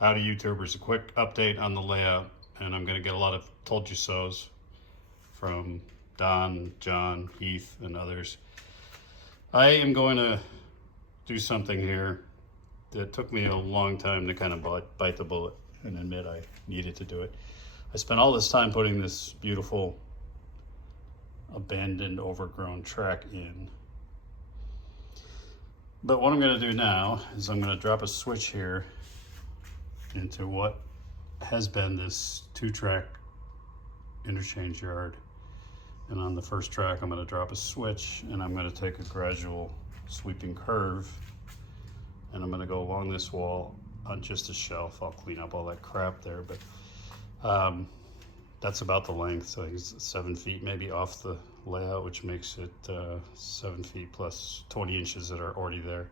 Howdy YouTubers, a quick update on the layout, and I'm going to get a lot of told you so's from Don, John, Heath, and others. I am going to do something here that took me a long time to kind of bite the bullet and admit I needed to do it. I spent all this time putting this beautiful abandoned overgrown track in. But what I'm going to do now is I'm going to drop a switch here into what has been this 2-track interchange yard. And on the first track, I'm going to drop a switch and I'm going to take a gradual sweeping curve and I'm going to go along this wall on just a shelf. I'll clean up all that crap there, but that's about the length. So I think it's 7 feet maybe off the layout, which makes it 7 feet plus 20 inches that are already there.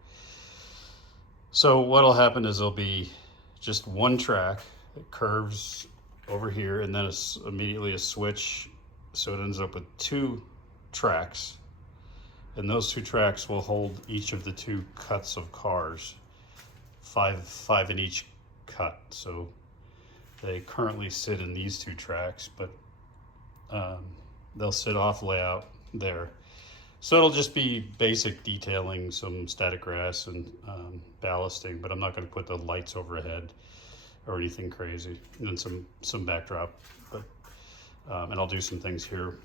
So what'll happen is there'll be just one track that curves over here and then immediately a switch, so it ends up with 2 tracks, and those 2 tracks will hold each of the 2 cuts of cars, five in each cut. So they currently sit in these 2 tracks, but they'll sit off layout there. So it'll just be basic detailing, some static grass and ballasting, but I'm not going to put the lights overhead or anything crazy, and then some backdrop. But and I'll do some things here.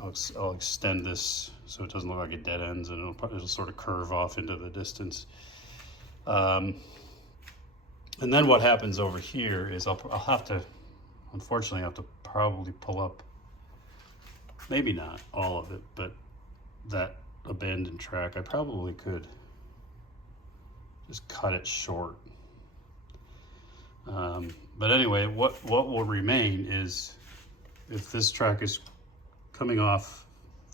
I'll extend this so it doesn't look like it dead ends, and it'll sort of curve off into the distance. And then what happens over here is I'll have to, unfortunately, I have to probably pull up, maybe not all of it, but that abandoned track, I probably could just cut it short. But anyway, what will remain is, if this track is coming off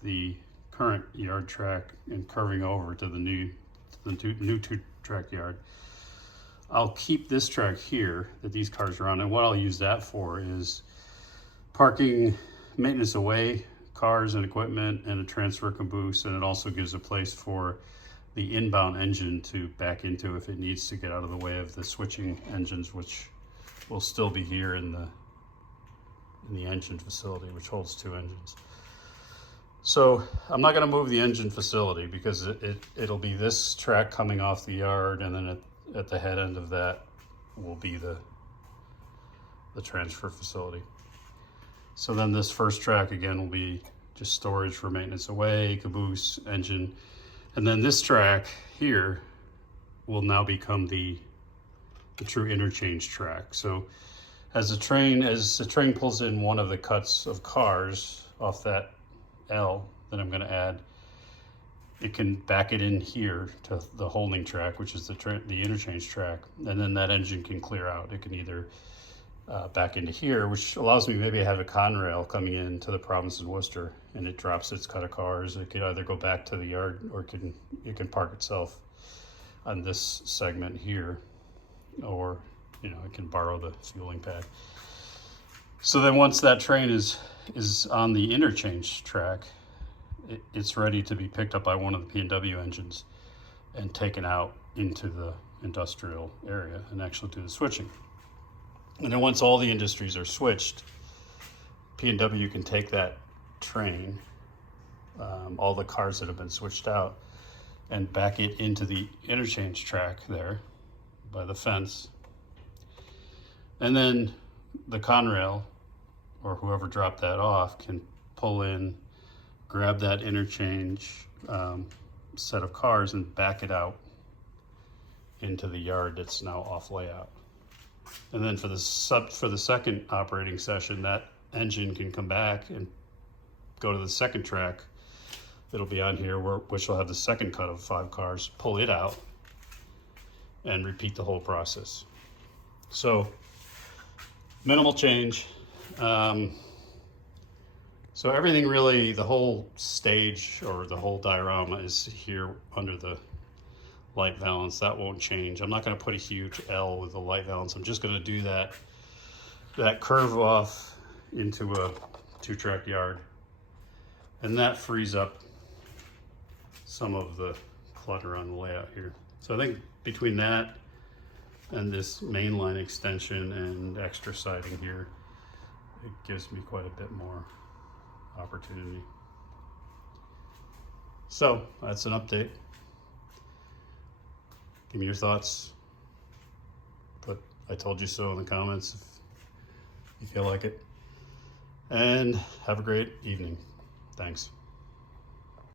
the current yard track and curving over to the new 2-track yard, I'll keep this track here that these cars are on, and what I'll use that for is parking maintenance away cars and equipment and a transfer caboose, and it also gives a place for the inbound engine to back into if it needs to get out of the way of the switching engines, which will still be here in the engine facility, which holds 2 engines. So I'm not going to move the engine facility because it'll be this track coming off the yard, and then at the head end of that will be the transfer facility. So then this first track again will be just storage for maintenance away, caboose, engine. And then this track here will now become the true interchange track. So as the train pulls in one of the cuts of cars off that L, then I'm going to add, it can back it in here to the holding track, which is the interchange track, and then that engine can clear out. It can either back into here, which allows me maybe to have a Conrail coming into the province of Worcester, and it drops its cut of cars. It could either go back to the yard, or it can park itself on this segment here, or it can borrow the fueling pad. So then once that train is on the interchange track, it's ready to be picked up by one of the P&W engines and taken out into the industrial area and actually do the switching. And then once all the industries are switched, P&W can take that train, all the cars that have been switched out, and back it into the interchange track there by the fence. And then the Conrail, or whoever dropped that off, can pull in, grab that interchange set of cars and back it out into the yard that's now off layout. And then for the second operating session, that engine can come back and go to the second track that'll be on here, which will have the second cut of 5 cars, pull it out, and repeat the whole process. So minimal change. So everything really, the whole stage or the whole diorama is here under the light valance. That won't change. I'm not going to put a huge L with the light valance. I'm just going to do that curve off into a 2-track yard, and that frees up some of the clutter on the layout here. So I think between that And this main line extension and extra siding here, it gives me quite a bit more opportunity. So that's an update. Give me your thoughts. Put "I told you so" in the comments if you feel like it. And have a great evening. Thanks.